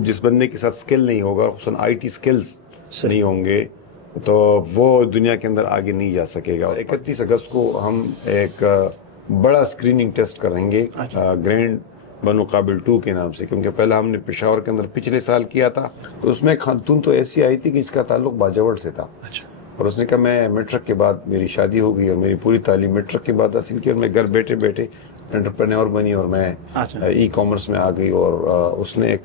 जिस बंदे के साथ स्किल नहीं होगा, खुसूसन आईटी स्किल्स नहीं होंगे, तो वो दुनिया के अंदर आगे नहीं जा सकेगा। 31 अगस्त को हम एक बड़ा स्क्रीनिंग टेस्ट करेंगे ग्रैंड बनो काबिल 2 के नाम से, क्योंकि पहला हमने पेशावर के अंदर पिछले साल किया था, तो उसमें खातून तो ऐसी आई थी कि इसका ताल्लुक बाजवड़ से था। और उसने कहा मैं मैट्रिक के बाद मेरी शादी हो गई और मेरी पूरी तालीम मैट्रिक के बाद हासिल की और मैं घर बैठे बैठे एंटरप्रेन्योर बनी और मैं ई कॉमर्स में आ गई। और उसने एक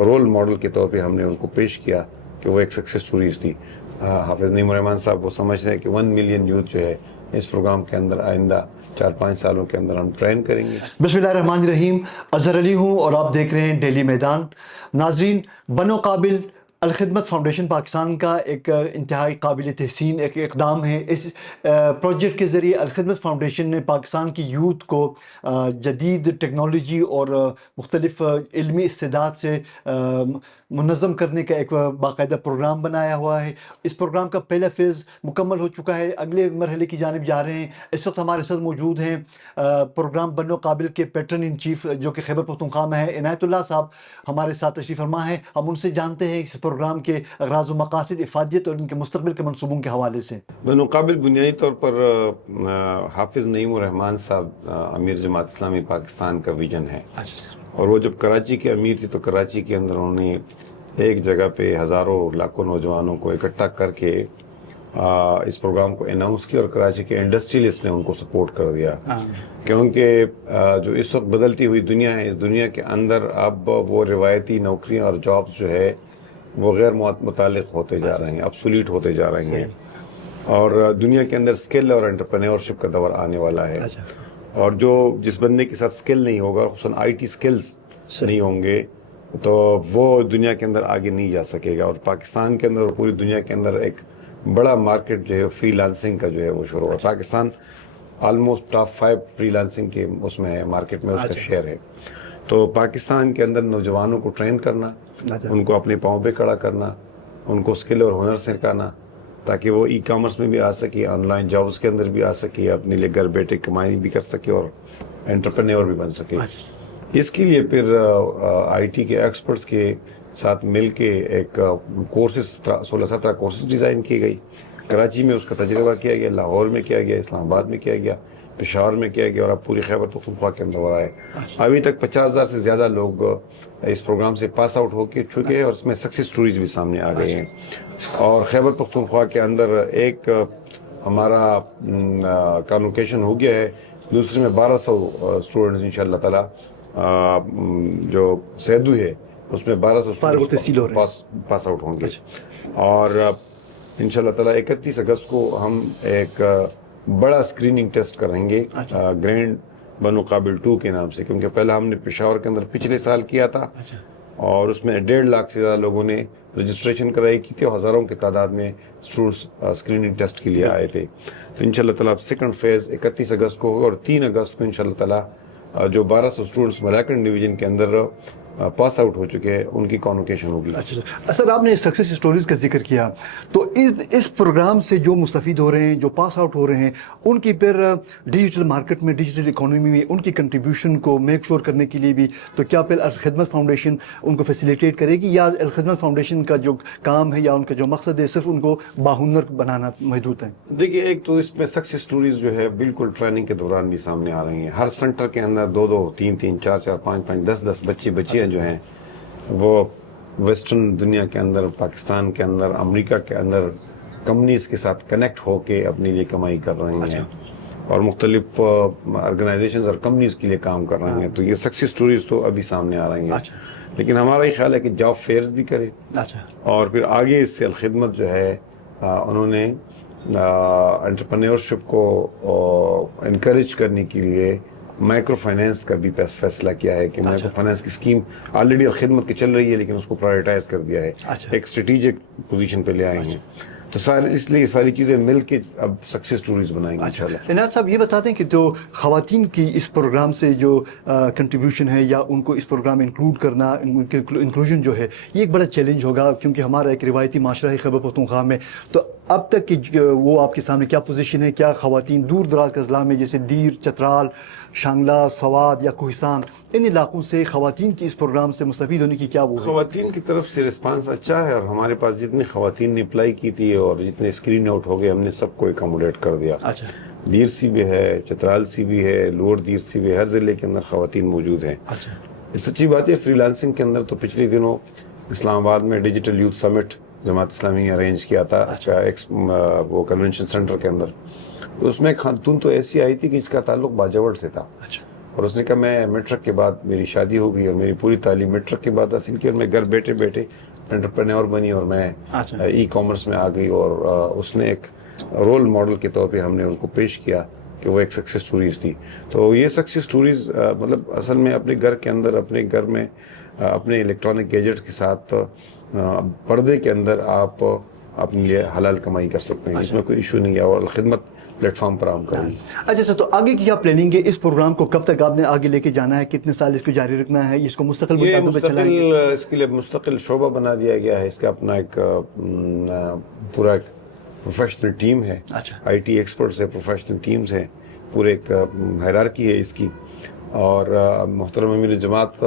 रोल मॉडल के तौर पे हमने उनको पेश किया कि वो एक सक्सेस स्टोरीज थी। हाफिज नईम रहमान साहब वो समझ रहे हैं कि 1 मिलियन यूथ जो है इस प्रोग्राम के अंदर आइंदा 4-5 सालों के अंदर हम ट्रेन करेंगे। बिस्मिल्लाहिर्रहमानिर्रहीम, अज़हर अली हूँ और आप देख रहे हैं डेली मैदान। नाज़रीन, बनो काबिल अलखिदमत फाउंडेशन पाकिस्तान का एक इंतहाई काबिल तहसीन एक इक़दाम है। इस प्रोजेक्ट के ज़रिए अलखिदमत फाउंडेशन ने पाकिस्तान की यूथ को जदीद टेक्नोलॉजी और मुख्तलिफ़ इल्मी इस्तेदाद से मुनज़्ज़म करने का एक बाकायदा प्रोग्राम बनाया हुआ है। इस प्रोग्राम का पहला फ़ेज़ मुकम्मल हो चुका है, अगले मरहले की जानिब जा रहे हैं। इस वक्त हमारे साथ मौजूद हैं प्रोग्राम बनो काबिल के पैटर्न इन चीफ जो कि खैबर पख्तूनख्वा में है, इनायतुल्लाह साहब हमारे साथ तशरीफ़ फरमा है। हम उनसे जानते हैं इस प्रोग्राम के अग़राज़ व मक़ासिद, इफ़ादियत और इनके मुस्तक़बिल के मनसूबों के हवाले से। बनो काबिल बुनियादी तौर पर हाफिज नईम रहमान साहब अमीर जमात इस्लामी पाकिस्तान का विजन है। और वो जब कराची के अमीर थे तो कराची के अंदर उन्होंने एक जगह पे हज़ारों लाखों नौजवानों को इकट्ठा करके इस प्रोग्राम को अनाउंस किया और कराची के इंडस्ट्रियलिस्ट ने उनको सपोर्ट कर दिया। क्योंकि जो इस वक्त बदलती हुई दुनिया है, इस दुनिया के अंदर अब वो रिवायती नौकरियां और जॉब्स जो है वो गैर मुतालिक होते जा रहे हैं, ऑब्सोलीट होते जा रहे हैं। और दुनिया के अंदर स्किल और एंटरप्रेन्योरशिप का दौर आने वाला है। और जिस बंदे के साथ स्किल नहीं होगा, खुसूसन आईटी स्किल्स नहीं होंगे, तो वो दुनिया के अंदर आगे नहीं जा सकेगा। और पाकिस्तान के अंदर और पूरी दुनिया के अंदर एक बड़ा मार्केट जो है फ्रीलांसिंग का जो है वो शुरू हुआ। पाकिस्तान ऑलमोस्ट टॉप 5 फ्रीलांसिंग के उसमें है, मार्केट में उसका शेयर है। तो पाकिस्तान के अंदर नौजवानों को ट्रेन करना, उनको अपने पाँव पे खड़ा करना, उनको स्किल और हुनर सिखाना, ताकि वो ई कॉमर्स में भी आ सके, ऑनलाइन जॉब्स के अंदर भी आ सके, अपने लिए घर बैठे कमाई भी कर सके और एंटरप्रेन्योर भी बन सके। इसके लिए फिर आईटी के एक्सपर्ट्स के साथ मिल के एक कोर्सेज 16-17 कोर्सेज डिज़ाइन की गई। कराची में उसका तजुर्बा किया गया, लाहौर में किया गया, इस्लामाबाद में किया गया, पेशावर में किया गया और अब पूरी खैबर पख्तूनख्वा के अंदर हो रहा है। अभी तक 50,000 से ज़्यादा लोग इस प्रोग्राम से पास आउट होके चुके हैं और इसमें सक्सेस स्टोरीज भी सामने आ गए हैं। और खैबर पख्तूनख्वा के अंदर एक हमारा कॉन्वोकेशन हो गया है, दूसरे में 1200 स्टूडेंट्स इंशाअल्लाह ताला, जो सैदू है उसमें 1200 स्टूडेंट्स पास आउट होंगे। और इंशाअल्लाह ताला 31 अगस्त को हम एक बड़ा स्क्रीनिंग टेस्ट करेंगे ग्रैंड बनो काबिल 2 के नाम से, क्योंकि पहला हमने पेशावर के अंदर पिछले साल किया था और उसमें 1.5 लाख से ज़्यादा लोगों ने रजिस्ट्रेशन कराई की थी और हज़ारों की तादाद में स्टूडेंट्स स्क्रीनिंग टेस्ट के लिए आए थे। तो इंशाअल्लाह ताला सेकंड फेज़ 31 अगस्त को होगा और 3 अगस्त को इंशाअल्लाह ताला जो 1200 स्टूडेंट्स मलाकन डिवीज़न के अंदर पास आउट हो चुके हैं उनकी कॉन्वोकेशन होगी। अच्छा सर, आपने सक्सेस स्टोरीज का जिक्र किया, तो इस प्रोग्राम से जो मुस्तफ़ीद हो रहे हैं, जो पास आउट हो रहे हैं, उनकी फिर डिजिटल मार्केट में, डिजिटल इकोनॉमी में उनकी कंट्रीब्यूशन को मेक श्योर करने के लिए भी तो क्या फिर अलखिदमत फाउंडेशन उनको फैसिलिटेट करेगी, या अलखिदमत फाउंडेशन का जो काम है या उनका जो मकसद है सिर्फ उनको बाहुनर बनाना महदूद है? देखिए, एक तो इसमें सक्सेस स्टोरीज जो है बिल्कुल ट्रेनिंग के दौरान भी सामने आ रही हैं। हर सेंटर के अंदर 2-2, 3-3, 4-4, 5-5, 10-10 बच्चियाँ जो हैं वो वेस्टर्न दुनिया के अंदर, पाकिस्तान के अंदर, अमेरिका के अंदर कंपनीज के साथ कनेक्ट होके अपने लिए कमाई कर रही हैं और मुख्तलिफ ऑर्गेनाइजेशंस और कंपनीज के लिए काम कर रही हैं। तो ये सक्सेस स्टोरीज तो अभी सामने आ रही हैं। लेकिन हमारा ये ख्याल है कि जॉब फेयर्स भी करे और फिर आगे इससे अलखिदमत जो है उन्होंने एंटरप्रेन्योरशिप को इनकरेज करने के लिए माइक्रो फाइनेंस का भी फैसला किया है कि माइक्रो फाइनेंस की स्कीम ऑलरेडी खिदमत की चल रही है लेकिन उसको प्रायोरिटाइज कर दिया है, एक स्ट्रेटेजिक पोजीशन पे ले आए हैं। तो इसलिए सारी चीज़ें मिल के अब सक्सेस स्टोरीज बनाएंगे इंशाल्लाह। इनायत साहब, ये बताते हैं कि जो ख़वातीन की इस प्रोग्राम से जो कंट्रीब्यूशन है या उनको इस प्रोग्राम में इंक्लूड करना, उनके इंक्लूजन जो है, ये एक बड़ा चैलेंज होगा क्योंकि हमारा एक रिवायती माशरा है खैबर पख्तूनख्वा में। तो اب تک کی وہ آپ کے سامنے کیا پوزیشن ہے؟ کیا خواتین دور دراز کے اضلاع میں جیسے دیر، چترال، شانگلہ، سوات یا کوہستان، ان علاقوں سے خواتین کی اس پروگرام سے مستفید ہونے کی کیا وہ ہے؟ خواتین کی طرف سے رسپانس اچھا ہے، اور ہمارے پاس جتنی خواتین نے اپلائی کی تھی اور جتنے اسکرین آؤٹ ہو گئے ہم نے سب کو اکاموڈیٹ کر دیا. اچھا، دیر سی بھی ہے، چترال سی بھی ہے، لوور دیر سی بھی ہے، ہر ضلع کے اندر خواتین موجود ہیں. اچھا، یہ سچی بات ہے. فری لانسنگ کے اندر تو پچھلے دنوں اسلام آباد میں digital youth summit Jamaat Islami نے ارینج کیا تھا وہ کنونشن سینٹر کے اندر. تو اس میں خاتون تو ایسی آئی تھی کہ اس کا تعلق باجوڑ سے تھا، اچھا، اور اس نے کہا میں میٹرک کے بعد میری شادی ہو گئی اور میری پوری تعلیم میٹرک کے بعد حاصل کی، اور میں گھر بیٹھے بیٹھے انٹرپرینور بنی اور میں اچھا، ای کامرس میں آ گئی. اور اس نے ایک رول ماڈل کے طور پہ ہم نے ان کو پیش کیا کہ وہ ایک سکسیس سٹوریز تھی. تو یہ سکسیس سٹوریز مطلب اصل میں اپنے گھر کے اندر، اپنے گھر میں اپنے الیکٹرانک گیجٹ کے ساتھ پردے کے اندر آپ اپنے لیے حلال کمائی کر سکتے ہیں، اس میں کوئی ایشو نہیں ہے. اور خدمت پلیٹ فارم پر ہم کریں. اچھا سر، تو آگے کی کیا پلاننگ ہے؟ اس پروگرام کو کب تک آپ نے آگے لے کے جانا ہے؟ کتنے سال اس کو جاری رکھنا ہے؟ اس کو مستقل یہ بنیادوں پہ چلائیں گے؟ اس کے لیے مستقل شعبہ بنا دیا گیا ہے. اس کا اپنا ایک پورا ایک پروفیشنل ٹیم ہے. اچھا، آئی ٹی ایکسپرٹس ہے، پروفیشنل ٹیمز ہیں، پورے ایک ہائرارکی ہے اس کی. اور محترم امیر جماعت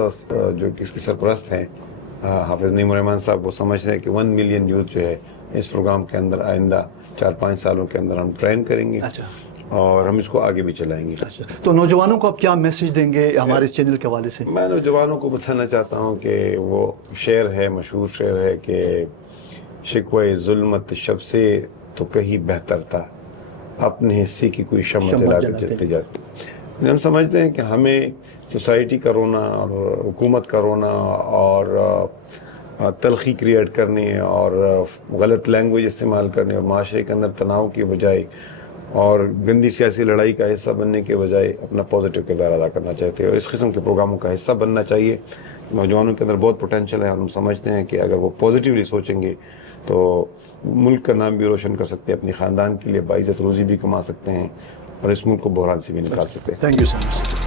جو کہ اس کی سرپرست ہیں حافظ نعیم الرحمان صاحب، وہ سمجھ رہے ہیں کہ 1 ملین یوتھ جو ہے اس پروگرام کے اندر آئندہ 4-5 سالوں کے اندر ہم ٹرین کریں گے. اچھا، اور ہم اس کو آگے بھی چلائیں گے. اچھا، تو نوجوانوں کو آپ کیا میسج دیں گے ہمارے اس چینل کے حوالے سے؟ میں نوجوانوں کو بتانا چاہتا ہوں کہ وہ شعر ہے، مشہور شعر ہے کہ شکوہ ظلمت شب سے تو کہیں بہتر تھا، اپنے حصے کی کوئی شمع جلا کے جلتے جاتے. ہم سمجھتے ہیں کہ ہمیں سوسائٹی کا رونا اور حکومت کا رونا اور تلخی کریٹ کرنے اور غلط لینگویج استعمال کرنے اور معاشرے کے اندر تناؤ کی بجائے اور گندی سیاسی لڑائی کا حصہ بننے کے بجائے اپنا پازیٹیو کردار ادا کرنا چاہتے ہیں، اور اس قسم کے پروگراموں کا حصہ بننا چاہیے. نوجوانوں کے اندر بہت پوٹینشیل ہے، اور ہم سمجھتے ہیں کہ اگر وہ پازیٹیولی سوچیں گے تو ملک کا نام بھی روشن کر سکتے ہیں، اپنی خاندان کے لیے باعزت روزی بھی کما سکتے ہیں، اور اس ملک کو بحران سے بھی نکال سکتے ہیں. Thank you sir.